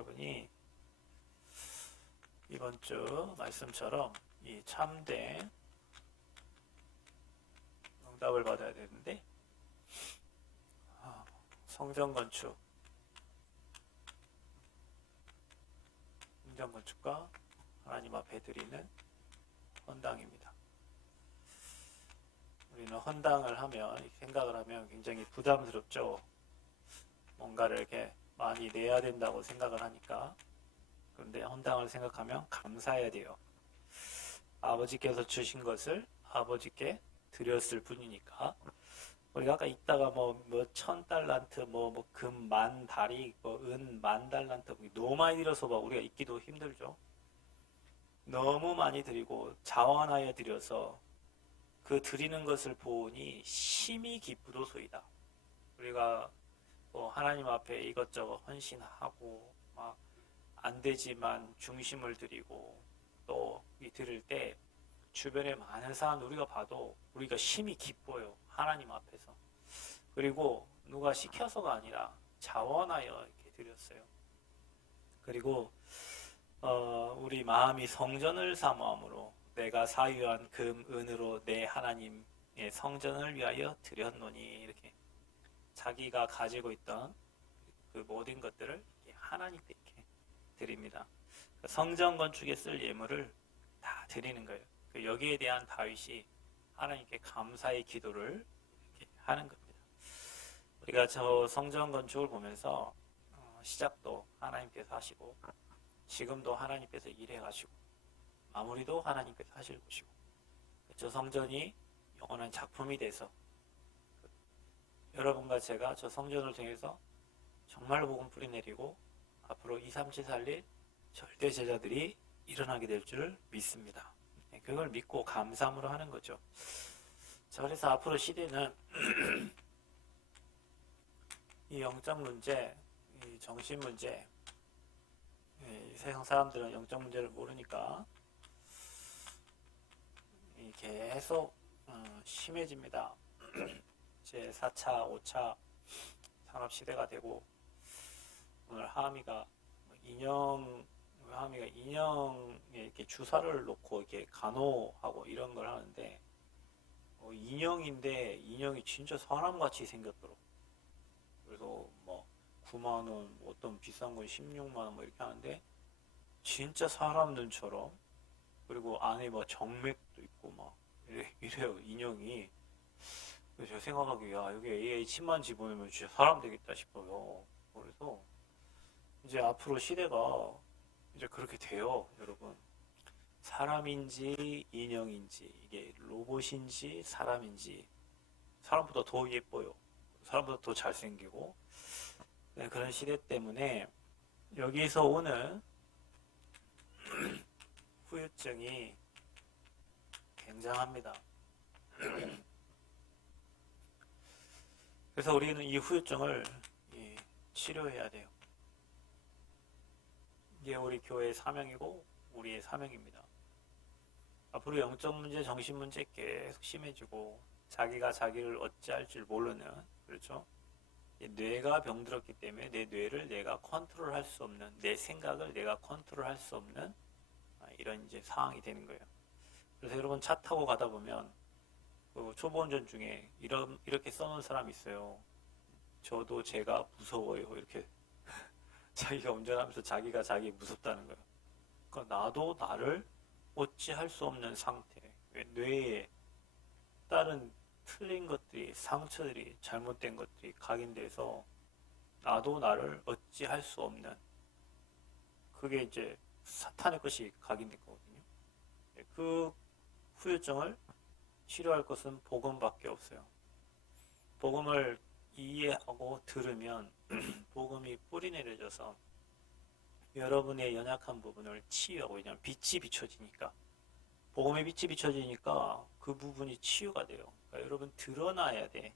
여러분이 이번 주 말씀처럼 이 참된 응답을 받아야 되는데, 성전 건축과 하나님 앞에 드리는 헌당입니다. 우리는 헌당을 하면, 생각을 하면 굉장히 부담스럽죠. 뭔가를 이렇게 많이 내야 된다고 생각을 하니까. 그런데 헌당을 생각하면 감사해야 돼요. 아버지께서 주신 것을 아버지께 드렸을 뿐이니까. 우리가 아까 있다가 뭐 1000달란트, 금 10,000다리, 은 10,000달란트, 너무 많이 드려서 우리가 있기도 힘들죠. 너무 많이 드리고 자원하여 드려서 그 드리는 것을 보니 심히 기쁘도소이다. 우리가 하나님 앞에 이것저것 헌신하고 막 안 되지만 중심을 드리고 또 이 드릴 때 주변에 많은 사람 우리가 봐도 우리가 심히 기뻐요. 하나님 앞에서. 그리고 누가 시켜서가 아니라 자원하여 이렇게 드렸어요. 그리고 우리 마음이 성전을 사모함으로 내가 사유한 금, 은으로 내 하나님의 성전을 위하여 드렸노니, 이렇게 자기가 가지고 있던 그 모든 것들을 하나님께 이렇게 드립니다. 성전 건축에 쓸 예물을 다 드리는 거예요. 여기에 대한 다윗이 하나님께 감사의 기도를 이렇게 하는 겁니다. 우리가 저 성전 건축을 보면서 시작도 하나님께서 하시고 지금도 하나님께서 일해가시고 마무리도 하나님께서 하실 것이고, 저 성전이 영원한 작품이 돼서 여러분과 제가 저 성전을 통해서 정말로 복음 뿌리 내리고 앞으로 2, 3, 7 살릴 절대 제자들이 일어나게 될 줄 믿습니다. 그걸 믿고 감사함으로 하는 거죠. 자, 그래서 앞으로 시대는 이 영적 문제, 이 정신 문제, 세상 사람들은 영적 문제를 모르니까 계속 심해집니다. 이제 4차, 5차 산업 시대가 되고, 오늘 하미가 인형에 이렇게 주사를 놓고 이렇게 간호하고 이런 걸 하는데, 인형인데 인형이 진짜 사람같이 생겼더라고. 그래서 9만 원, 어떤 비싼 건 16만 원 이렇게 하는데 진짜 사람 눈처럼, 그리고 안에 정맥도 있고 이래요, 인형이. 그래서 제가 생각하기에 여기 AI 침만 집어넣으면 진짜 사람 되겠다 싶어요. 그래서 이제 앞으로 시대가 이제 그렇게 돼요, 여러분. 사람인지 인형인지, 이게 로봇인지 사람인지, 사람보다 더 예뻐요. 사람보다 더 잘생기고. 네, 그런 시대 때문에 여기서 오는 후유증이 굉장합니다. 그래서 우리는 이 후유증을 치료해야 돼요. 이게 우리 교회의 사명이고 우리의 사명입니다. 앞으로 영적 문제, 정신 문제 계속 심해지고 자기가 자기를 어찌할 줄 모르는, 그렇죠? 뇌가 병들었기 때문에 내 뇌를 내가 컨트롤할 수 없는, 내 생각을 내가 컨트롤할 수 없는 이런 이제 상황이 되는 거예요. 그래서 여러분 차 타고 가다 보면 초보 운전 중에 이렇게 써놓은 사람이 있어요. 저도 제가 무서워요, 이렇게. 자기가 운전하면서 자기가 자기 무섭다는 거예요. 그러니까 나도 나를 어찌할 수 없는 상태, 뇌에 다른 틀린 것들이, 상처들이, 잘못된 것들이 각인돼서 나도 나를 어찌할 수 없는, 그게 이제 사탄의 것이 각인된 거거든요. 그 후유증을 치료할 것은 복음밖에 없어요. 복음을 이해하고 들으면 복음이 뿌리 내려져서 여러분의 연약한 부분을 치유하고, 왜냐하면 빛이 비춰지니까, 복음의 빛이 비춰지니까 그 부분이 치유가 돼요. 그러니까 여러분 드러나야 돼.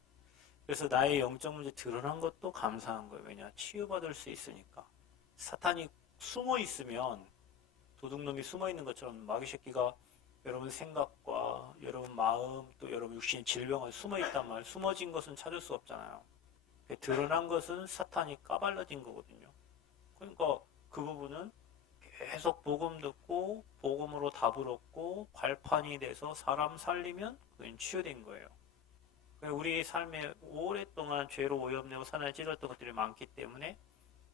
그래서 나의 영적 문제 드러난 것도 감사한 거예요. 왜냐? 치유받을 수 있으니까. 사탄이 숨어 있으면, 도둑놈이 숨어 있는 것처럼 마귀 새끼가 여러분 생각과 여러분 마음, 또 여러분 육신의 질병을 숨어 있단 말이에요. 숨어진 것은 찾을 수 없잖아요. 드러난 것은 사탄이 까발려진 거거든요. 그러니까 그 부분은 계속 복음 듣고 복음으로 답을 얻고 발판이 돼서 사람 살리면 그건 치유된 거예요. 우리 삶에 오랫동안 죄로 오염되고 사단에 찢었던 것들이 많기 때문에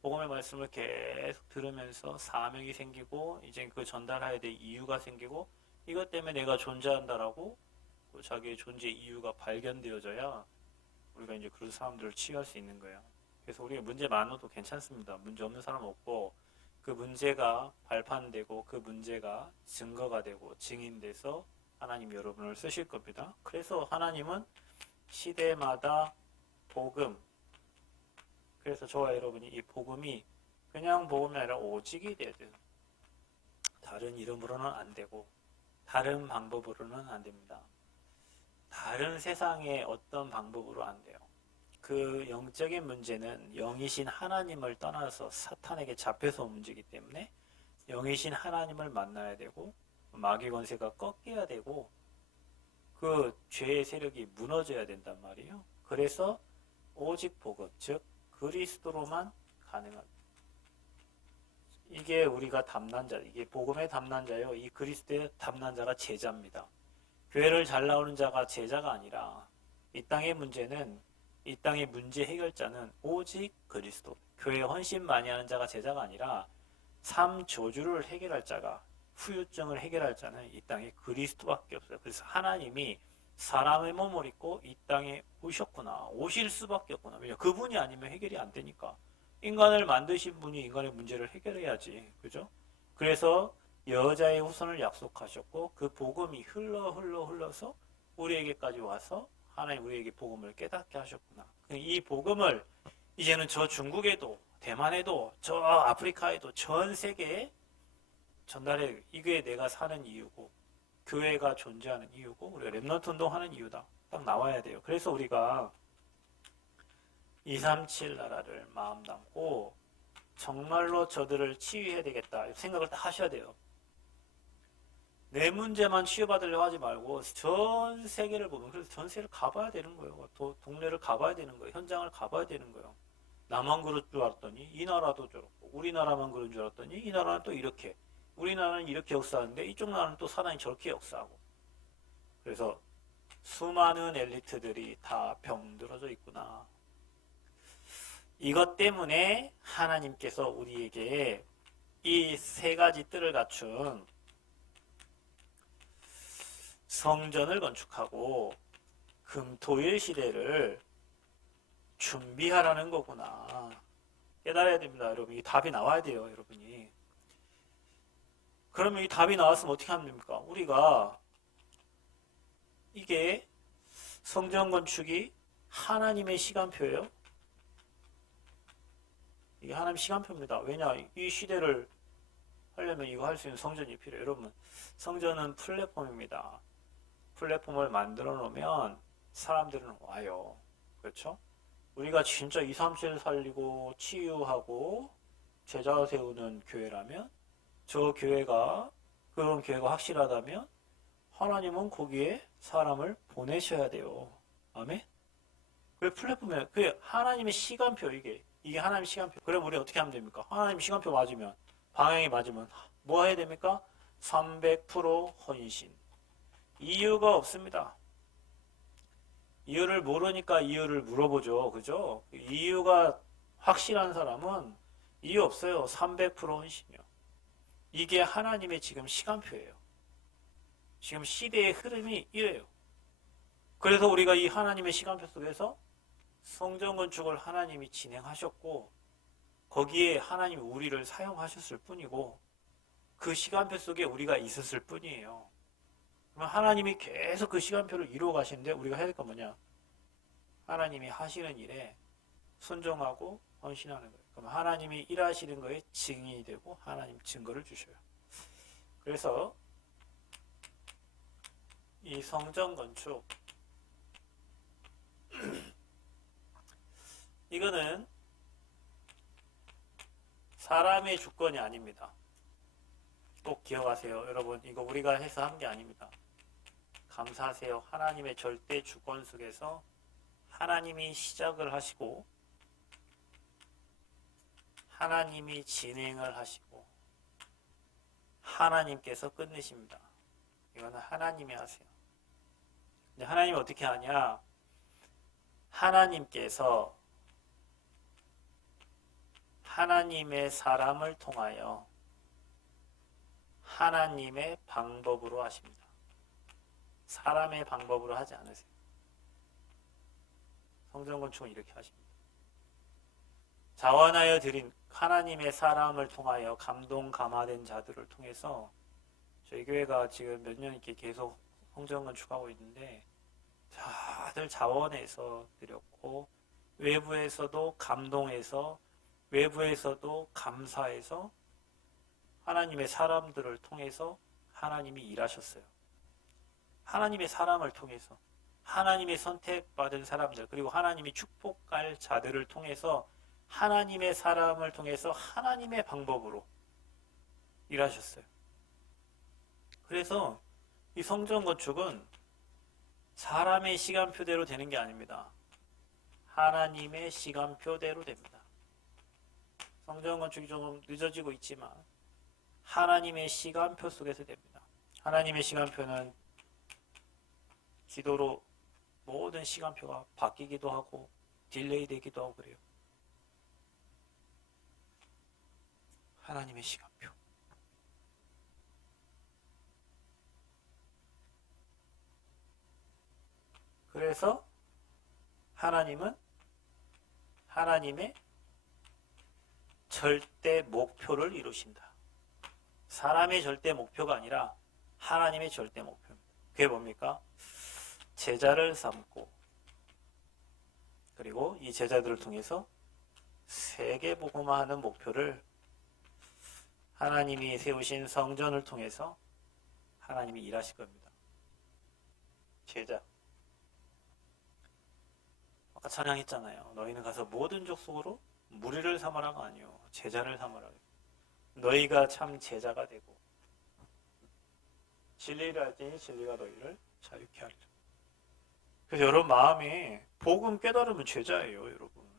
복음의 말씀을 계속 들으면서 사명이 생기고 이제 그 전달해야 될 이유가 생기고 이것 때문에 내가 존재한다라고 자기의 존재 이유가 발견되어져야 우리가 이제 그런 사람들을 치유할 수 있는 거예요. 그래서 우리가 문제 많아도 괜찮습니다. 문제 없는 사람 없고 그 문제가 발판되고 그 문제가 증거가 되고 증인돼서 하나님 여러분을 쓰실 겁니다. 그래서 하나님은 시대마다 복음, 그래서 저와 여러분이 이 복음이 그냥 복음이 아니라 오직이 돼야 돼요. 다른 이름으로는 안 되고 다른 방법으로는 안 됩니다. 다른 세상의 어떤 방법으로 안 돼요. 그 영적인 문제는 영이신 하나님을 떠나서 사탄에게 잡혀서 온 문제이기 때문에 영이신 하나님을 만나야 되고 마귀 권세가 꺾여야 되고 그 죄의 세력이 무너져야 된단 말이에요. 그래서 오직 복음, 즉 그리스도로만 가능합니다. 이게 우리가 담난자, 이게 복음의 담난자예요. 이 그리스도의 담난자가 제자입니다. 교회를 잘 나오는 자가 제자가 아니라 이 땅의 문제는 이 땅의 문제 해결자는 오직 그리스도. 교회에 헌신 많이 하는 자가 제자가 아니라 삶 저주를 해결할 자가 후유증을 해결할 자는 이 땅에 그리스도밖에 없어요. 그래서 하나님이 사람의 몸을 입고 이 땅에 오셨구나. 오실 수밖에 없구나. 왜냐? 그분이 아니면 해결이 안 되니까. 인간을 만드신 분이 인간의 문제를 해결해야지. 그죠? 그래서 여자의 후손을 약속하셨고 그 복음이 흘러서 우리에게까지 와서 하나님 우리에게 복음을 깨닫게 하셨구나. 이 복음을 이제는 저 중국에도 대만에도 저 아프리카에도 전 세계에 전달해. 이게 내가 사는 이유고 교회가 존재하는 이유고 우리가 렘넌트 운동하는 이유다. 딱 나와야 돼요. 그래서 우리가 237 나라를 마음 담고 정말로 저들을 치유해야 되겠다 생각을 딱 하셔야 돼요. 내 문제만 치유받으려고 하지 말고 전 세계를 보면, 그래서 전 세계를 가봐야 되는 거예요. 동네를 가봐야 되는 거예요. 현장을 가봐야 되는 거예요. 나만 그럴 줄 알았더니 이 나라도 저렇고, 우리나라만 그런 줄 알았더니 이 나라는 또 이렇게, 우리나라는 이렇게 역사하는데 이쪽 나라는 또 사단이 저렇게 역사하고. 그래서 수많은 엘리트들이 다 병들어져 있구나. 이것 때문에 하나님께서 우리에게 이 세 가지 뜰을 갖춘 성전을 건축하고 금토일 시대를 준비하라는 거구나. 깨달아야 됩니다, 여러분. 이 답이 나와야 돼요, 여러분이. 그러면 이 답이 나왔으면 어떻게 하면 됩니까? 우리가 이게 성전 건축이 하나님의 시간표예요. 이게 하나님 시간표입니다. 왜냐? 이 시대를 하려면 이거 할 수 있는 성전이 필요해요. 여러분, 성전은 플랫폼입니다. 플랫폼을 만들어 놓으면 사람들은 와요. 그렇죠? 우리가 진짜 237 살리고 치유하고 제자 세우는 교회라면, 저 교회가, 그런 교회가 확실하다면 하나님은 거기에 사람을 보내셔야 돼요. 아멘? 그 플랫폼에, 그 하나님의 시간표, 이게 하나님의 시간표. 그럼 우리 어떻게 하면 됩니까? 하나님 시간표 맞으면, 방향이 맞으면 뭐 해야 됩니까? 300% 헌신. 이유가 없습니다. 이유를 모르니까 이유를 물어보죠. 그죠? 이유가 확실한 사람은 이유 없어요. 300% 헌신이요. 이게 하나님의 지금 시간표예요. 지금 시대의 흐름이 이래요. 그래서 우리가 이 하나님의 시간표 속에서 성전 건축을 하나님이 진행하셨고, 거기에 하나님이 우리를 사용하셨을 뿐이고, 그 시간표 속에 우리가 있었을 뿐이에요. 그럼 하나님이 계속 그 시간표를 이루어 가시는데 우리가 해야 될 건 뭐냐? 하나님이 하시는 일에 순종하고 헌신하는 거예요. 그럼 하나님이 일하시는 거에 증인이 되고 하나님 증거를 주셔요. 그래서 이 성전 건축, 이거는 사람의 주권이 아닙니다. 꼭 기억하세요. 여러분, 이거 우리가 해서 한 게 아닙니다. 감사하세요. 하나님의 절대 주권 속에서 하나님이 시작을 하시고 하나님이 진행을 하시고 하나님께서 끝내십니다. 이거는 하나님이 하세요. 근데 하나님이 어떻게 하냐? 하나님께서 하나님의 사람을 통하여 하나님의 방법으로 하십니다. 사람의 방법으로 하지 않으세요. 성전 건축은 이렇게 하십니다. 자원하여 드린 하나님의 사람을 통하여 감동 감화된 자들을 통해서 저희 교회가 지금 몇 년 이렇게 계속 성전 건축하고 있는데 다들 자원해서 드렸고 외부에서도 감동해서 외부에서도 감사해서 하나님의 사람들을 통해서 하나님이 일하셨어요. 하나님의 사람을 통해서 하나님의 선택받은 사람들 그리고 하나님이 축복할 자들을 통해서 하나님의 사람을 통해서 하나님의 방법으로 일하셨어요. 그래서 이 성전 건축은 사람의 시간표대로 되는 게 아닙니다. 하나님의 시간표대로 됩니다. 성전 건축이 좀 늦어지고 있지만 하나님의 시간표 속에서 됩니다. 하나님의 시간표는 기도로 모든 시간표가 바뀌기도 하고 딜레이 되기도 하고 그래요. 하나님의 시간표. 그래서 하나님은 하나님의 절대 목표를 이루신다. 사람의 절대 목표가 아니라 하나님의 절대 목표입니다. 그게 뭡니까? 제자를 삼고 그리고 이 제자들을 통해서 세계복음화하는 목표를 하나님이 세우신 성전을 통해서 하나님이 일하실 겁니다. 제자. 아까 찬양했잖아요. 너희는 가서 모든 족속으로 무리를 삼아라가 아니요 제자를 삼아라. 너희가 참 제자가 되고 진리를 알지니 진리가 너희를 자유케 하리라. 그래서 여러분 마음에 복음 깨달으면 제자예요, 여러분.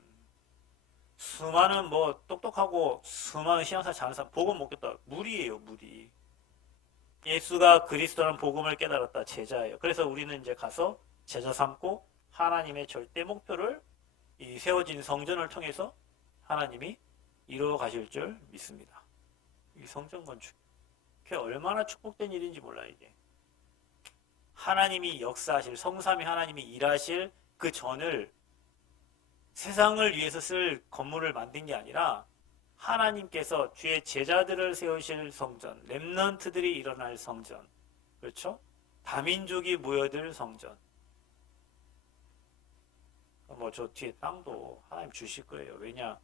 수많은 뭐 똑똑하고 수많은 신앙생활 잘하는 사람 복음 못 깼다. 무리예요, 무리. 예수가 그리스도라는 복음을 깨달았다. 제자예요. 그래서 우리는 이제 가서 제자 삼고 하나님의 절대 목표를 이 세워진 성전을 통해서 하나님이 이루어 가실 줄 믿습니다. 이 성전 건축. 그게 얼마나 축복된 일인지 몰라요, 이게. 하나님이 역사하실, 성삼위 하나님이 일하실 그 전을 세상을 위해서 쓸 건물을 만든 게 아니라 하나님께서 주의 제자들을 세우실 성전, 렘넌트들이 일어날 성전, 그렇죠? 다민족이 모여들 성전. 뭐 저 뒤에 땅도 하나님 주실 거예요. 왜냐?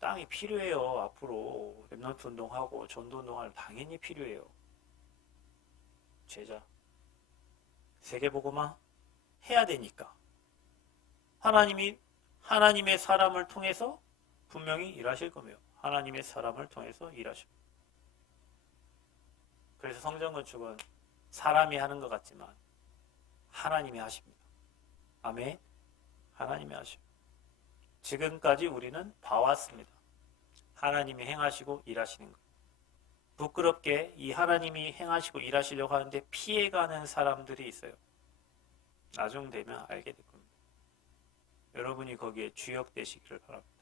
땅이 필요해요. 앞으로 렘넌트 운동하고 전도 운동하면 당연히 필요해요. 제자. 세계복음화 해야 되니까. 하나님이 하나님의 사람을 통해서 분명히 일하실 거예요. 하나님의 사람을 통해서 일하실 거예요. 그래서 성전 건축은 사람이 하는 것 같지만 하나님이 하십니다. 아멘. 하나님이 하십니다. 지금까지 우리는 봐왔습니다. 하나님이 행하시고 일하시는 것. 부끄럽게 이 하나님이 행하시고 일하시려고 하는데 피해가는 사람들이 있어요. 나중 되면 알게 될 겁니다. 여러분이 거기에 주역되시기를 바랍니다.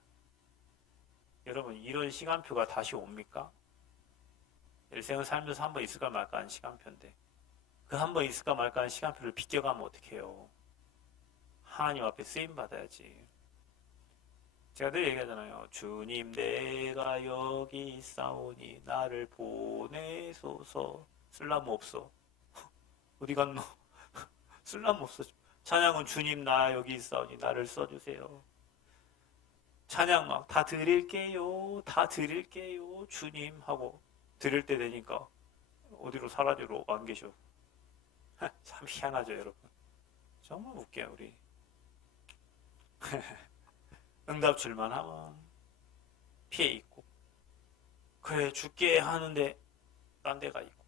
여러분 이런 시간표가 다시 옵니까? 일생을 살면서 한 번 있을까 말까 하는 시간표인데 그 한 번 있을까 말까 하는 시간표를 비껴가면 어떡해요? 하나님 앞에 쓰임받아야지. 제가 늘 얘기하잖아요. 주님 내가 여기 있사오니 나를 보내소서. 쓸라모 없어. 어디 갔노? 쓸라모 없어. 찬양은 주님 나 여기 있사오니 나를 써주세요. 찬양 막 다 드릴게요. 다 드릴게요. 주님 하고 드릴 때 되니까 어디로 사라지러 안 계셔. 참 희한하죠 여러분. 정말 웃겨요 우리. 응답 줄만 하면 피해 있고 그래 죽게 하는데 딴 데가 있고.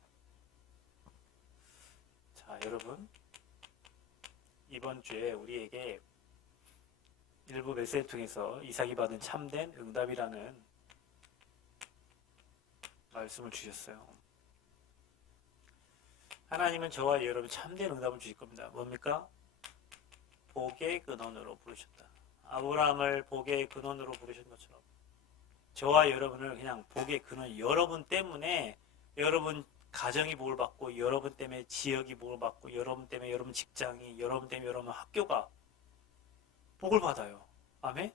자 여러분 이번 주에 우리에게 일부 메시지를 통해서 이삭이 받은 참된 응답이라는 말씀을 주셨어요. 하나님은 저와 여러분 참된 응답을 주실 겁니다. 뭡니까? 복의 근원으로 부르셨다. 아브라함을 복의 근원으로 부르신 것처럼 저와 여러분을 그냥 복의 근원, 여러분 때문에 여러분 가정이 복을 받고, 여러분 때문에 지역이 복을 받고, 여러분 때문에 여러분 직장이, 여러분 때문에 여러분 학교가 복을 받아요. 아멘?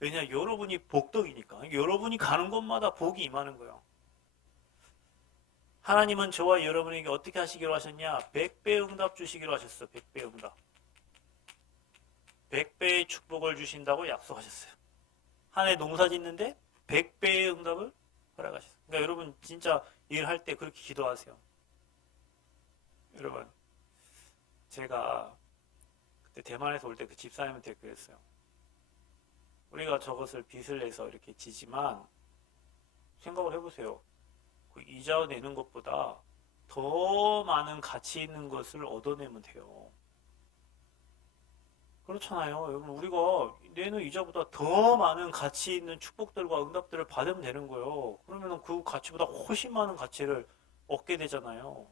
왜냐? 여러분이 복덕이니까. 여러분이 가는 곳마다 복이 임하는 거예요. 하나님은 저와 여러분에게 어떻게 하시기로 하셨냐? 100배 응답 주시기로 하셨어. 100배 응답. 100배의 축복을 주신다고 약속하셨어요. 한 해 농사 짓는데 100배의 응답을 허락하셨어요. 그러니까 여러분 진짜 일할 때 그렇게 기도하세요. 여러분, 제가 그때 대만에서 올 때 그 집사님한테 그랬어요. 우리가 저것을 빚을 내서 이렇게 지지만 생각을 해보세요. 그 이자 내는 것보다 더 많은 가치 있는 것을 얻어내면 돼요. 그렇잖아요. 여러분, 우리가 내는 이자보다 더 많은 가치 있는 축복들과 응답들을 받으면 되는 거예요. 그러면 그 가치보다 훨씬 많은 가치를 얻게 되잖아요.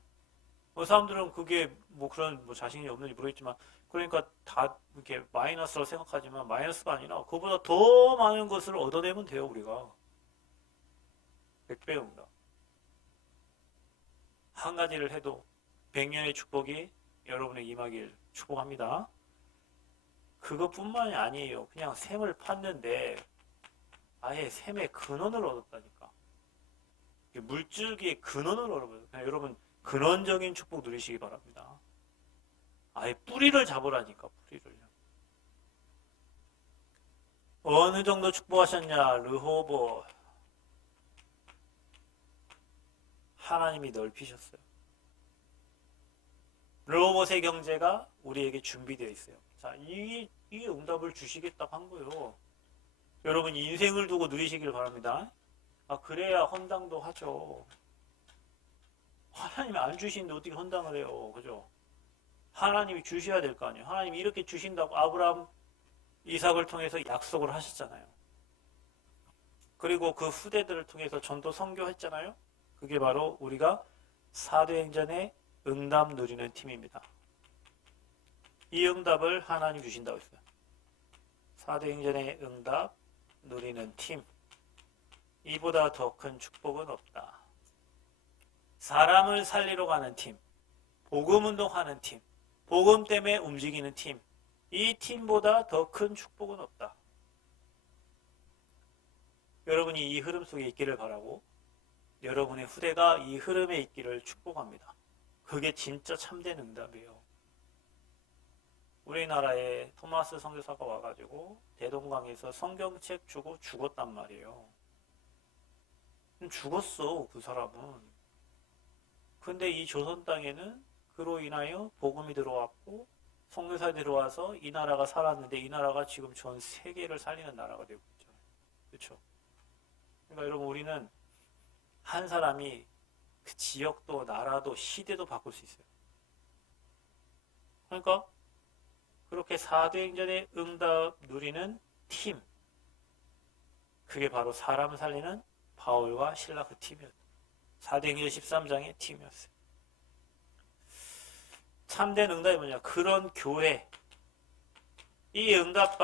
사람들은 그게 뭐 그런 뭐 자신이 없는지 모르겠지만, 그러니까 다 이렇게 마이너스라고 생각하지만 마이너스가 아니라 그보다 더 많은 것을 얻어내면 돼요, 우리가. 100배 응답. 한 가지를 해도 100년의 축복이 여러분의 임하길 축복합니다. 그것뿐만이 아니에요. 그냥 샘을 팠는데 아예 샘의 근원을 얻었다니까. 물줄기의 근원을 얻어버려요. 그냥 여러분 근원적인 축복 누리시기 바랍니다. 아예 뿌리를 잡으라니까, 뿌리를. 어느 정도 축복하셨냐? 르호보. 하나님이 넓히셨어요. 르호봇의 경제가 우리에게 준비되어 있어요. 자, 이 응답을 주시겠다고 한 거예요. 여러분 인생을 두고 누리시길 바랍니다. 그래야 헌당도 하죠. 하나님이 안 주시는데 어떻게 헌당을 해요? 그죠? 하나님이 주셔야 될 거 아니에요. 하나님이 이렇게 주신다고 아브라함, 이삭을 통해서 약속을 하셨잖아요. 그리고 그 후대들을 통해서 전도 선교했잖아요. 그게 바로 우리가 사도행전의 응답 누리는 팀입니다. 이 응답을 하나님 주신다고 했어요. 사도행전의 응답 누리는 팀. 이보다 더 큰 축복은 없다. 사람을 살리러 가는 팀, 복음 운동하는 팀, 복음 때문에 움직이는 팀. 이 팀보다 더 큰 축복은 없다. 여러분이 이 흐름 속에 있기를 바라고, 여러분의 후대가 이 흐름에 있기를 축복합니다. 그게 진짜 참된 응답이에요. 우리나라에 토마스 선교사가 와가지고 대동강에서 성경책 주고 죽었단 말이에요. 죽었어, 그 사람은. 근데 이 조선 땅에는 그로 인하여 복음이 들어왔고 선교사가 들어와서 이 나라가 살았는데, 이 나라가 지금 전 세계를 살리는 나라가 되고 있죠. 그렇죠? 그러니까 여러분, 우리는 한 사람이 그 지역도 나라도 시대도 바꿀 수 있어요. 그러니까 그렇게 사도행전의 응답 누리는 팀, 그게 바로 사람을 살리는 바울과 실라 그 팀이었어요. 사도행전 13장의 팀이었어요. 참된 응답이 뭐냐? 그런 교회, 이 응답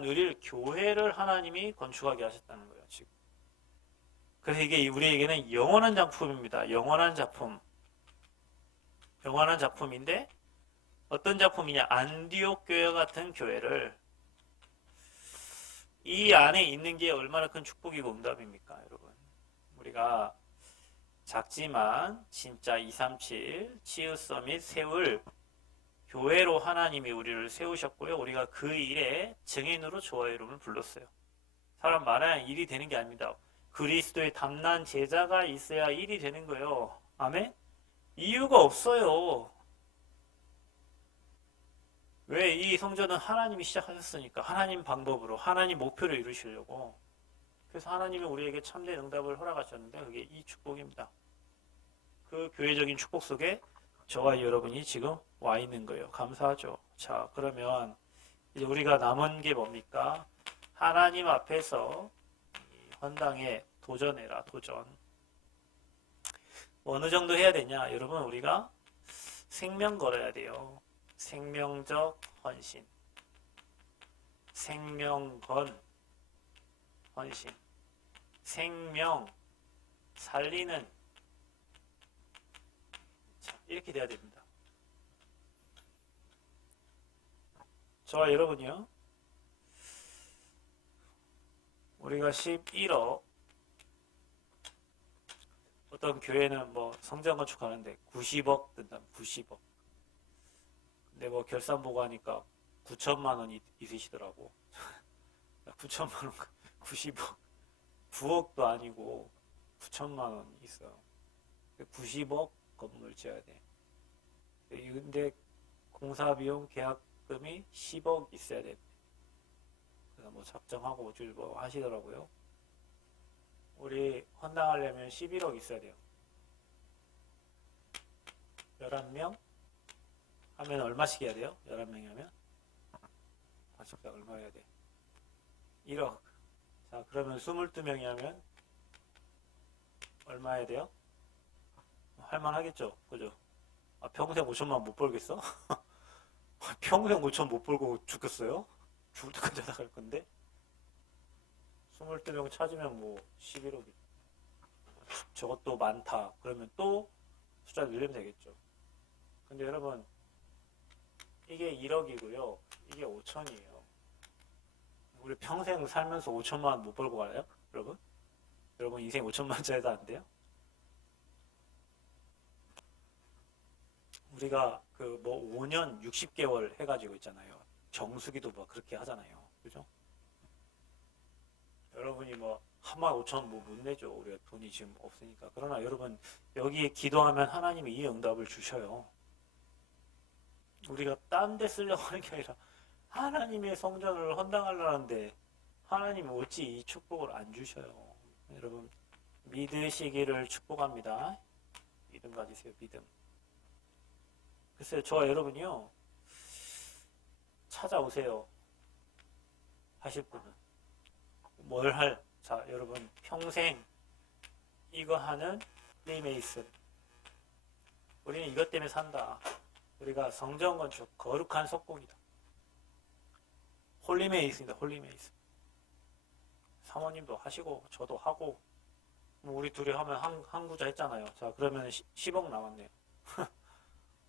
누릴 교회를 하나님이 건축하게 하셨다는 거예요, 지금. 그래서 이게 우리에게는 영원한 작품입니다. 영원한 작품. 영원한 작품인데, 어떤 작품이냐? 안디옥 교회 같은 교회를, 이 안에 있는 게 얼마나 큰 축복이고 응답입니까, 여러분? 우리가 작지만 진짜 237 치유 서밋 세울 교회로 하나님이 우리를 세우셨고요. 우리가 그 일에 증인으로 저와 여러분을 불렀어요. 사람 말아야 일이 되는 게 아닙니다. 그리스도의 담난 제자가 있어야 일이 되는 거예요. 아멘? 이유가 없어요. 왜? 이 성전은 하나님이 시작하셨으니까. 하나님 방법으로, 하나님 목표를 이루시려고. 그래서 하나님이 우리에게 참된 응답을 허락하셨는데, 그게 이 축복입니다. 그 교회적인 축복 속에 저와 여러분이 지금 와 있는 거예요. 감사하죠. 자, 그러면 이제 우리가 남은 게 뭡니까? 하나님 앞에서 이 헌당에 도전해라, 도전. 어느 정도 해야 되냐? 여러분, 우리가 생명 걸어야 돼요. 생명적 헌신. 생명건 헌신. 생명 살리는. 자, 이렇게 돼야 됩니다. 저와 여러분이요. 우리가 11억, 어떤 교회는 뭐 성전 건축하는데 90억 든다. 90억. 근데 뭐 결산 보고 하니까 9천만 원이 있으시더라고. 9천만 원, 90억. 9억도 아니고 9천만 원 있어요. 90억 건물 지어야 돼. 근데 공사비용 계약금이 10억 있어야 돼. 그래서 뭐 작정하고 뭐 하시더라고요. 우리 헌당하려면 11억 있어야 돼요. 11명 하면 얼마씩 해야 돼요? 11명이 하면? 아쉽다. 얼마 해야 돼? 1억. 자, 그러면 22명이 하면 얼마 해야 돼요? 할만 하겠죠? 그죠? 아, 평생 5천만 못 벌겠어? 평생 5천 못 벌고 죽겠어요? 죽을 때까지 하다 갈 건데? 22명 찾으면 뭐 11억이. 저것도 많다. 그러면 또 숫자 늘리면 되겠죠. 근데 여러분, 이게 1억이고요. 이게 5천이에요. 우리 평생 살면서 5천만 원 못 벌고 가요? 여러분? 여러분 인생 5천만짜리도 안 돼요? 우리가 그 뭐 5년 60개월 해가지고 있잖아요. 정수기도 뭐 그렇게 하잖아요. 그죠? 여러분이 뭐 15,000 뭐 못 내죠. 우리가 돈이 지금 없으니까. 그러나 여러분 여기에 기도하면 하나님이 이 응답을 주셔요. 우리가 딴 데 쓰려고 하는 게 아니라 하나님의 성전을 헌당하려는데 하나님이 어찌 이 축복을 안 주셔요. 여러분 믿으시기를 축복합니다. 믿음 가지세요. 믿음. 글쎄요. 저와 여러분이요. 찾아오세요. 하실 분은. 뭘 할? 자, 여러분 평생 이거 하는 프리메이슨. 우리는 이것 때문에 산다. 우리가 성전 건축 거룩한 석공이다. 홀리메이슨이다. 홀리메이슨. 사모님도 하시고 저도 하고 뭐 우리 둘이 하면 한 구자 했잖아요. 자, 그러면 10억 남았네요.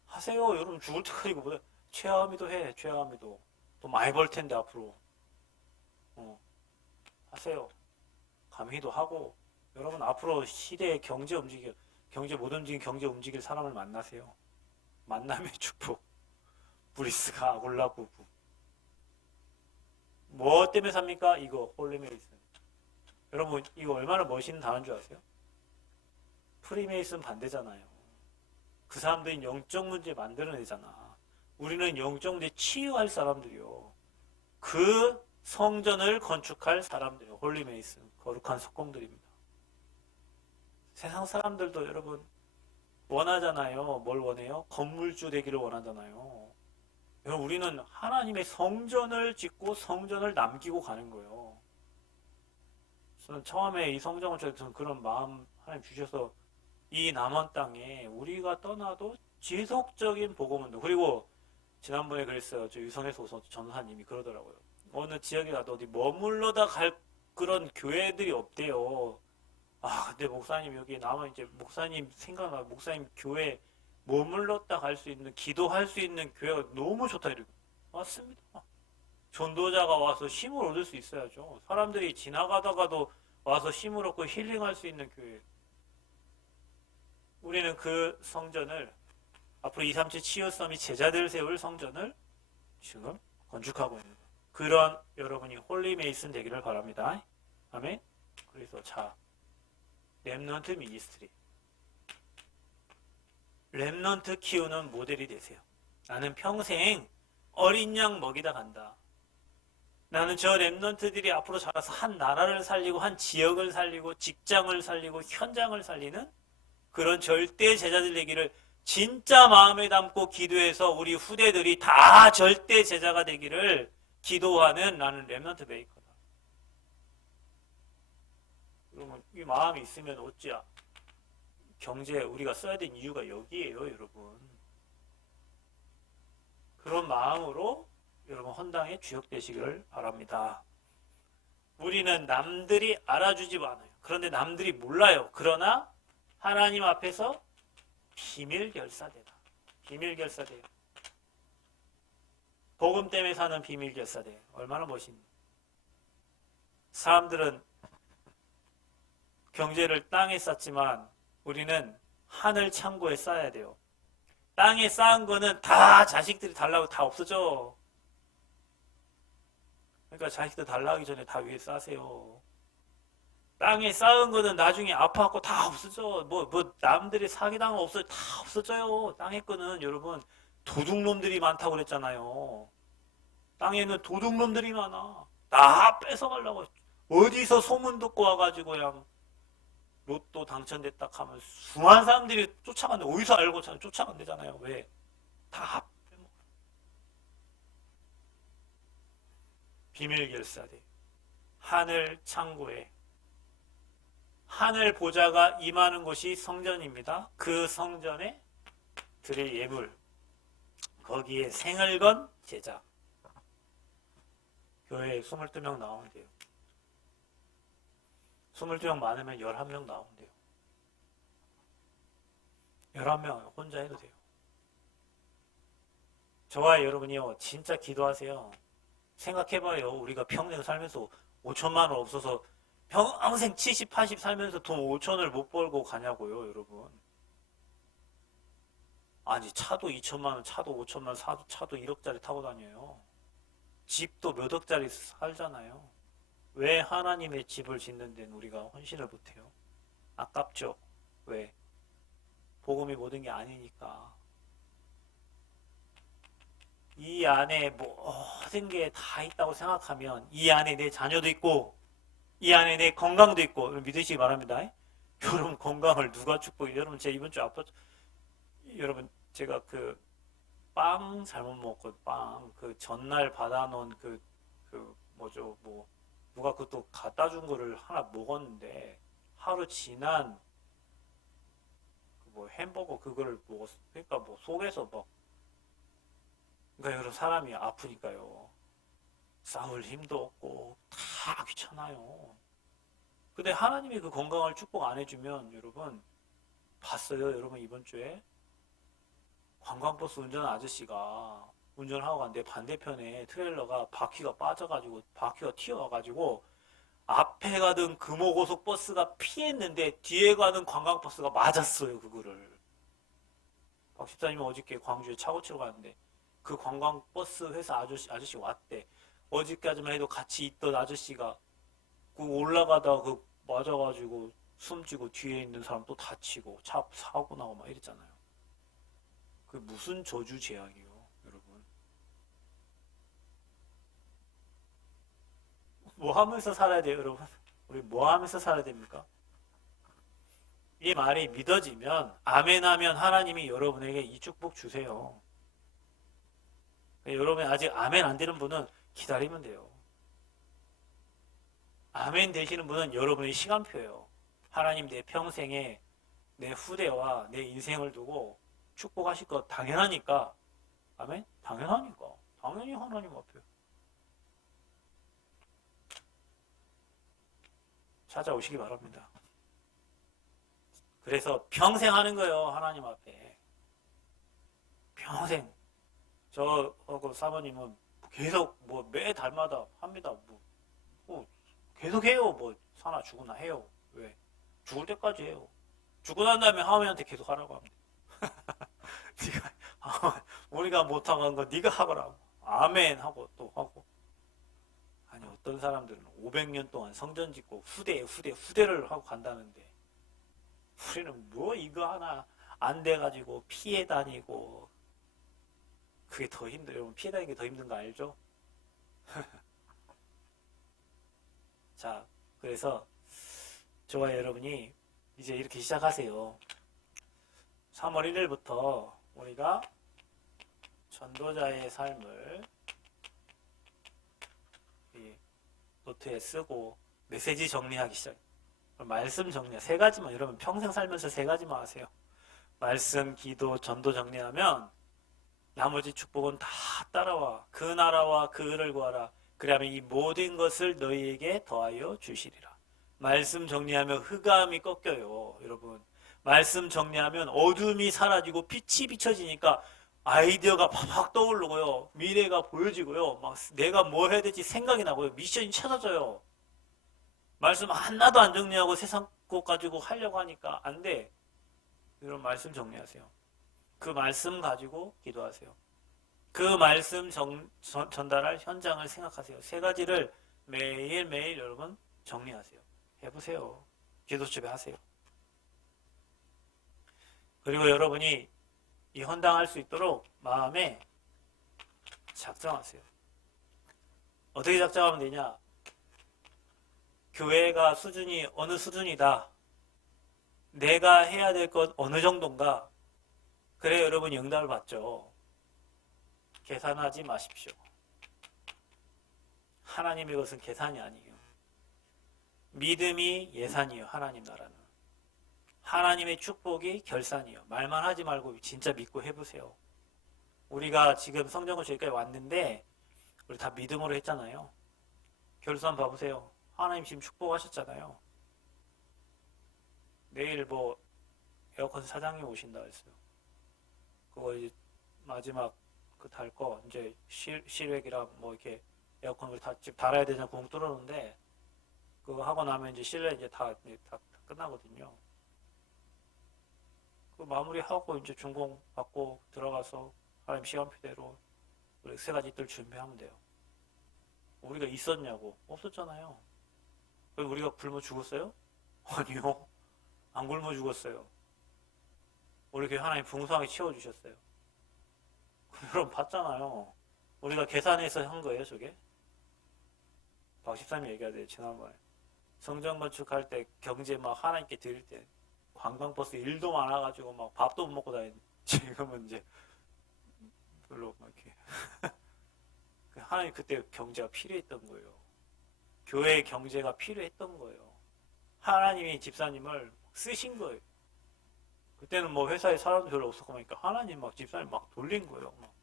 하세요. 여러분 죽을 때까지 뭐 최하미도 해. 최하미도 또 많이 벌 텐데 앞으로. 하세요. 감히도 하고. 여러분 앞으로 시대의 경제 못 움직일 경제 움직일 사람을 만나세요. 만남의 축복. 브리스가 아굴라 부부. 뭐 때문에 삽니까? 이거 홀리메이슨. 여러분 이거 얼마나 멋있는 단어인 줄 아세요? 프리메이슨 반대잖아요. 그 사람들이 영적 문제 만들어내잖아. 우리는 영적 문제 치유할 사람들이요. 그 성전을 건축할 사람들이요. 홀리메이슨. 거룩한 석공들입니다. 세상 사람들도 여러분 원하잖아요. 뭘 원해요? 건물주 되기를 원하잖아요. 여러분 우리는 하나님의 성전을 짓고 성전을 남기고 가는 거예요. 저는 처음에 이 성전 건축에서 그런 마음 하나님 주셔서 이 남원 땅에 우리가 떠나도 지속적인 복음운동. 그리고 지난번에 그랬어요. 저 유성에서 오신 전사님이 그러더라고요. 어느 지역에 가도 어디 머물러다 갈 그런 교회들이 없대요. 아, 근데 목사님 여기 남아 이제 목사님 생각나. 목사님 교회 머물렀다 갈 수 있는 기도할 수 있는 교회가 너무 좋다 이러고. 맞습니다. 전도자가 와서 힘을 얻을 수 있어야죠. 사람들이 지나가다가도 와서 힘을 얻고 힐링할 수 있는 교회. 우리는 그 성전을 앞으로 237 치유섬이 제자들 세울 성전을 지금 건축하고 있는 거예요. 그런 여러분이 홀리메이슨 되기를 바랍니다. 아멘. 그래서 자, 렘넌트 미니스트리. 렘넌트 키우는 모델이 되세요. 나는 평생 어린 양 먹이다 간다. 나는 저 렘넌트들이 앞으로 자라서 한 나라를 살리고 한 지역을 살리고 직장을 살리고 현장을 살리는 그런 절대 제자들 되기를 진짜 마음에 담고 기도해서 우리 후대들이 다 절대 제자가 되기를 기도하는 나는 렘넌트 메이커다. 여러분 이 마음이 있으면 어찌야 경제 우리가 써야 되는 이유가 여기에요, 여러분. 그런 마음으로 여러분 헌당에 주역되시기를 바랍니다. 우리는 남들이 알아주지 않아요. 그런데 남들이 몰라요. 그러나 하나님 앞에서 비밀 결사되다. 비밀 결사돼요. 복음 때문에 사는 비밀 결사돼요. 얼마나 멋있니? 사람들은 경제를 땅에 쌓지만 우리는 하늘 창고에 쌓아야 돼요. 땅에 쌓은 거는 다 자식들이 달라고 다 없어져. 그러니까 자식들 달라기 전에 다 위에 쌓으세요. 땅에 쌓은 거는 나중에 아파갖고 다 없어져. 뭐 남들이 사기당하면 없어져. 다 없어져요. 땅에 거는 여러분 도둑놈들이 많다고 그랬잖아요. 땅에는 도둑놈들이 많아. 다 뺏어가려고. 어디서 소문 듣고 와가지고 그냥 로또 당첨됐다 하면 수많은 사람들이 쫓아간대. 어디서 알고 쫓아간대잖아요. 왜? 다 빼먹어. 비밀 결사대. 하늘 창고에 하늘 보좌가 임하는 곳이 성전입니다. 그 성전에 드릴 예물, 거기에 생을 건 제자. 교회에 22명 나오면 돼요. 22명 많으면 11명 나오면 돼요. 11명 혼자 해도 돼요. 저와 여러분이요, 진짜 기도하세요. 생각해봐요. 우리가 평생 살면서 5천만 원 없어서 평생 70, 80 살면서 돈 5천을 못 벌고 가냐고요, 여러분. 아니, 차도 2천만 원, 차도 5천만 원, 차도 1억짜리 타고 다녀요. 집도 몇 억짜리 살잖아요. 왜 하나님의 집을 짓는 데는 우리가 헌신을 못해요? 아깝죠? 왜? 복음이 모든 게 아니니까. 이 안에 모든 게 다 있다고 생각하면 이 안에 내 자녀도 있고 이 안에 내 건강도 있고 믿으시기 바랍니다. 여러분 건강을 누가 축복해요? 여러분 제가 이번 주 여러분 제가 그 빵 잘못 먹고 그 전날 받아놓은 그 뭐죠 누가 그것도 갖다 준 거를 하나 먹었는데 하루 지난 햄버거 그거를 먹었어. 그러니까 속에서 그러니까 여러분 사람이 아프니까요. 싸울 힘도 없고 다 귀찮아요. 근데 하나님이 그 건강을 축복 안 해주면 여러분 봤어요? 여러분 이번 주에 관광버스 운전하는 아저씨가 운전하고 갔는데 반대편에 트레일러가 바퀴가 빠져가지고 바퀴가 튀어와가지고 앞에 가던 금호고속버스가 피했는데 뒤에 가는 관광버스가 맞았어요. 그거를. 박 집사님은 어저께 광주에 차 고치러 갔는데 그 관광버스 회사 아저씨 왔대. 어저께까지만 해도 같이 있던 아저씨가 그 올라가다가 그 맞아가지고 숨지고 뒤에 있는 사람 또 다치고 차 사고 나고 막 이랬잖아요. 그 무슨 저주 재앙이요, 여러분. 뭐 하면서 살아야 돼요, 여러분? 우리 뭐 하면서 살아야 됩니까? 이 말이 믿어지면 아멘 하면 하나님이 여러분에게 이 축복 주세요. 여러분이 아직 아멘 안 되는 분은 기다리면 돼요. 아멘 되시는 분은 여러분의 시간표예요. 하나님 내 평생에 내 후대와 내 인생을 두고 축복하실 것 당연하니까. 아멘? 당연하니까. 당연히 하나님 앞에 찾아오시기 바랍니다. 그래서 평생 하는 거예요. 하나님 앞에. 평생. 저하고 사모님은 계속 매 달마다 합니다. 계속 해요. 사나 죽으나 해요. 왜? 죽을 때까지 해요. 죽고 난 다음에 하나님한테 계속 하라고 합니다. 우리가 못하고 한 거 네가 하거라고. 아멘 하고 또 하고. 아니 어떤 사람들은 500년 동안 성전 짓고 후대를 하고 간다는데 우리는 이거 하나 안 돼가지고 피해 다니고 그게 더 힘들어요. 여러분 피해 다니는 게 더 힘든 거 알죠? 자, 그래서 저와 여러분이 이제 이렇게 시작하세요. 3월 1일부터 우리가 전도자의 삶을 노트에 쓰고 메시지 정리하기 시작. 말씀 정리 세 가지만, 여러분 평생 살면서 세 가지만 하세요. 말씀, 기도, 전도 정리하면 나머지 축복은 다 따라와. 그 나라와 그 의를 구하라. 그리하면 이 모든 것을 너희에게 더하여 주시리라. 말씀 정리하면 흑암이 꺾여요. 여러분 말씀 정리하면 어둠이 사라지고 빛이 비춰지니까 아이디어가 팍팍 떠오르고요. 미래가 보여지고요. 막 내가 뭐 해야 될지 생각이 나고요. 미션이 찾아져요. 말씀 하나도 안 정리하고 세상 것 가지고 하려고 하니까 안 돼. 여러분 말씀 정리하세요. 그 말씀 가지고 기도하세요. 그 말씀 전달할 현장을 생각하세요. 세 가지를 매일매일 여러분 정리하세요. 해보세요. 기도집에 하세요. 그리고 여러분이 이 헌당할 수 있도록 마음에 작정하세요. 어떻게 작정하면 되냐? 교회가 수준이 어느 수준이다. 내가 해야 될 것 어느 정도인가. 그래 여러분이 응답을 받죠. 계산하지 마십시오. 하나님의 것은 계산이 아니에요. 믿음이 예산이에요. 하나님 나라는. 하나님의 축복이 결산이에요. 말만 하지 말고 진짜 믿고 해보세요. 우리가 지금 성경을 저기까지 왔는데 우리 다 믿음으로 했잖아요. 결산 봐보세요. 하나님 지금 축복하셨잖아요. 내일 뭐 에어컨 사장님 오신다 했어요. 그거 이제 마지막 그 달 거 이제 실외기랑 뭐 이렇게 에어컨을 다 집 달아야 되잖아. 구멍 뚫어놓는데 그거 하고 나면 이제 실내 이제 다 끝나거든요. 그 마무리하고 이제 준공 받고 들어가서 하나님 시간표대로 우리 세 가지 들 준비하면 돼요. 우리가 있었냐고? 없었잖아요. 우리가 굶어 죽었어요? 아니요. 안 굶어 죽었어요. 우리 교회 하나님 풍성하게 채워주셨어요. 여러분 봤잖아요. 우리가 계산해서 한 거예요, 저게. 박 집사님 얘기하대요, 지난번에. 성전 건축할 때 경제 막 하나님께 드릴 때 관광버스 일도 많아가지고 막 밥도 못 먹고 다니는. 지금은 이제 별로 막 이렇게. 하나님 그때 경제가 필요했던 거예요. 교회의 경제가 필요했던 거예요. 하나님이 집사님을 쓰신 거예요. 그때는 뭐 회사에 사람도 별로 없었고 하니까 하나님 막 집사님 막 돌린 거예요. 막.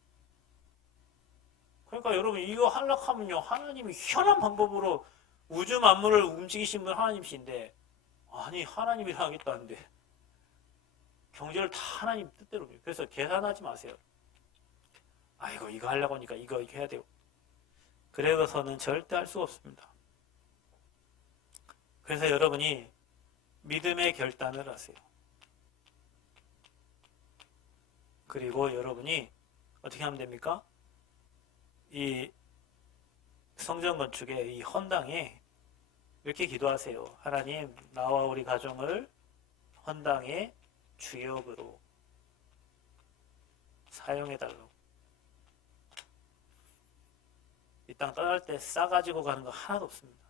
그러니까 여러분 이거 하려면요 하나님이 희한한 방법으로 우주 만물을 움직이신 분 하나님이신데 아니 하나님이 하겠다는데 경제를 다 하나님 뜻대로 해요. 그래서 계산하지 마세요. 아이고 이거 하려고 하니까 이거 해야 되고 그래서는 절대 할 수가 없습니다. 그래서 여러분이 믿음의 결단을 하세요. 그리고 여러분이 어떻게 하면 됩니까? 이 성전 건축의 이 헌당에 이렇게 기도하세요. 하나님, 나와 우리 가정을 헌당의 주역으로 사용해달라고. 이 땅 떠날 때 싸가지고 가는 거 하나도 없습니다.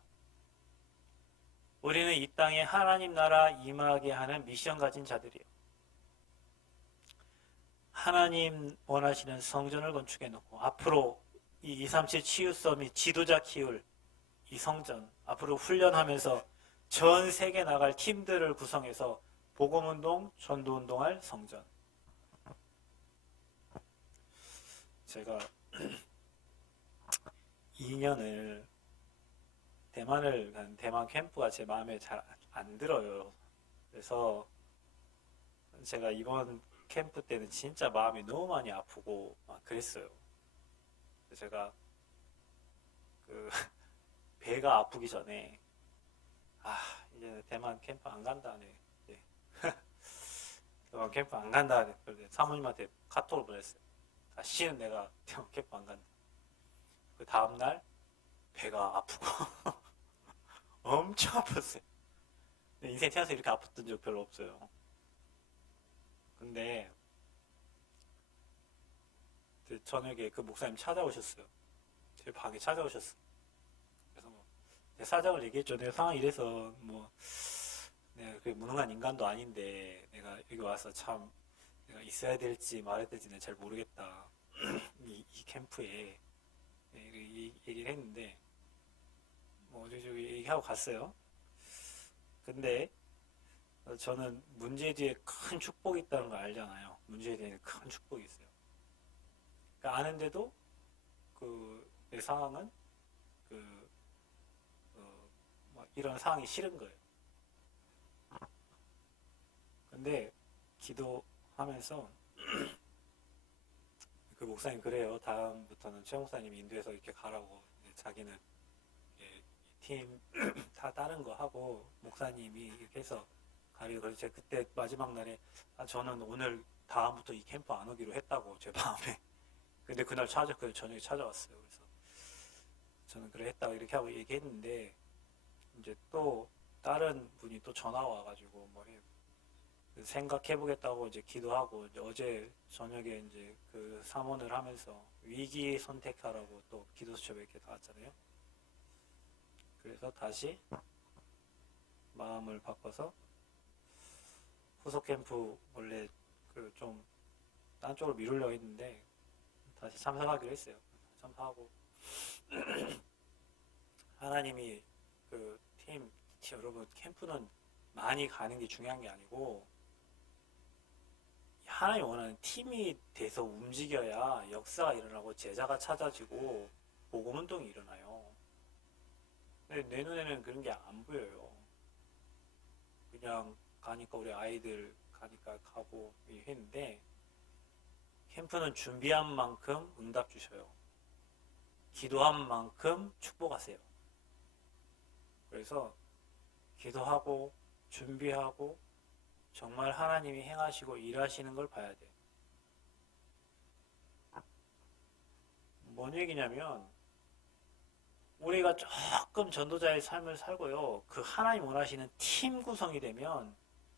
우리는 이 땅에 하나님 나라 임하게 하는 미션 가진 자들이에요. 하나님 원하시는 성전을 건축해 놓고 앞으로 이 237 치유서 및 지도자 키울 이 성전 앞으로 훈련하면서 전 세계 나갈 팀들을 구성해서 복음운동, 전도운동할 성전. 제가 2년을 대만을 간 대만 캠프가 제 마음에 잘 안 들어요. 그래서 제가 이번 캠프 때는 진짜 마음이 너무 많이 아프고 막 그랬어요. 제가 그 배가 아프기 전에 이제 대만 캠프 안 간다네. 네. 대만 캠프 안 간다. 그래서 사모님한테 카톡을 보냈어요. 다시는 내가 대만 캠프 안 간다. 그 다음날 배가 아프고 엄청 아팠어요. 인생 태어나서 이렇게 아팠던 적 별로 없어요. 근데 저녁에 그 목사님 찾아오셨어요. 제 방에 찾아오셨어. 그래서 뭐 내 사정을 얘기했죠. 내가 상황이 이래서 뭐 내가 그 무능한 인간도 아닌데 내가 여기 와서 참 내가 있어야 될지 말아야 될지 내가 잘 모르겠다. 이 캠프에 이 얘기를 했는데 뭐 어쩌고저쩌고 얘기하고 갔어요. 근데 저는 문제 뒤에 큰 축복이 있다는 걸 알잖아요. 문제 뒤에 큰 축복이 있어요. 그러니까 아는데도 내 상황은 그, 이런 상황이 싫은 거예요. 근데 기도하면서 그 목사님 그래요. 다음부터는 최 목사님이 인도해서 이렇게 가라고. 자기는 팀 다 다른 거 하고 목사님이 이렇게 해서 가리고 그래서 제가 그때 마지막 날에 저는 오늘 다음부터 이 캠프 안 오기로 했다고 제 마음에. 근데 그날 그 저녁에 찾아왔어요. 그래서 저는 그래 했다고 이렇게 하고 얘기했는데 이제 또 다른 분이 또 전화 와가지고 뭐 생각해보겠다고 이제 기도하고 이제 어제 저녁에 이제 그 삼원을 하면서 위기 선택하라고 또 기도 수첩에 이렇게 나왔잖아요. 그래서 다시 마음을 바꿔서 후속 캠프 원래 그 좀 딴 쪽으로 미루려고 했는데 다시 참석하기로 했어요. 참석하고 하나님이 팀 여러분 캠프는 많이 가는 게 중요한 게 아니고 하나님 원하는 팀이 돼서 움직여야 역사가 일어나고 제자가 찾아지고 복음 운동이 일어나요. 근데 내 눈에는 그런 게 안 보여요. 그냥 가니까 우리 아이들 가니까 가고 했는데 캠프는 준비한 만큼 응답 주셔요. 기도한 만큼 축복하세요. 그래서 기도하고 준비하고 정말 하나님이 행하시고 일하시는 걸 봐야 돼요. 뭔 얘기냐면 우리가 조금 전도자의 삶을 살고요. 그 하나님 원하시는 팀 구성이 되면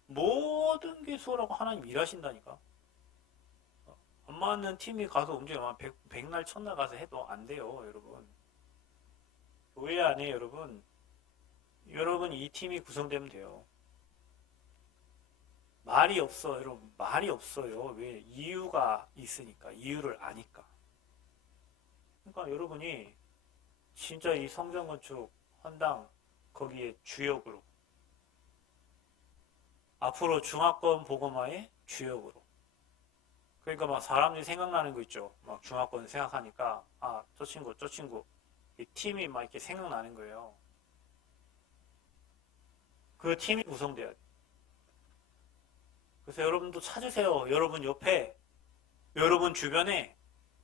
모든 게 수월하고 하나님 일하신다니까. 안 맞는 팀이 가서 움직여 백날 첫날 가서 해도 안 돼요, 여러분. 교회 안에 여러분 이 팀이 구성되면 돼요. 말이 없어, 여러분. 말이 없어요. 왜? 이유가 있으니까. 이유를 아니까. 그러니까 여러분이 진짜 이 성전 건축 헌당 거기에 주역으로 앞으로 중화권 복음화의 주역으로 그러니까 막 사람들이 생각나는 거 있죠. 막 중화권 생각하니까 저 친구 이 팀이 막 이렇게 생각나는 거예요. 그 팀이 구성돼야 돼. 그래서 여러분도 찾으세요. 여러분 옆에 여러분 주변에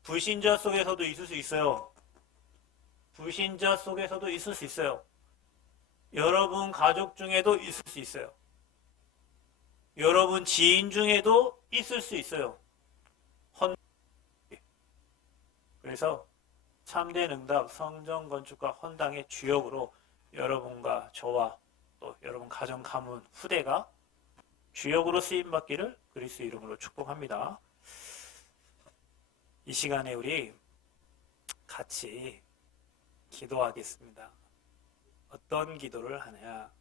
불신자 속에서도 있을 수 있어요. 불신자 속에서도 있을 수 있어요. 여러분 가족 중에도 있을 수 있어요. 여러분 지인 중에도 있을 수 있어요. 그래서 참된 응답 성전 건축과 헌당의 주역으로 여러분과 저와 또 여러분 가정 가문 후대가 주역으로 쓰임받기를 그리스도 이름으로 축복합니다. 이 시간에 우리 같이 기도하겠습니다. 어떤 기도를 하냐?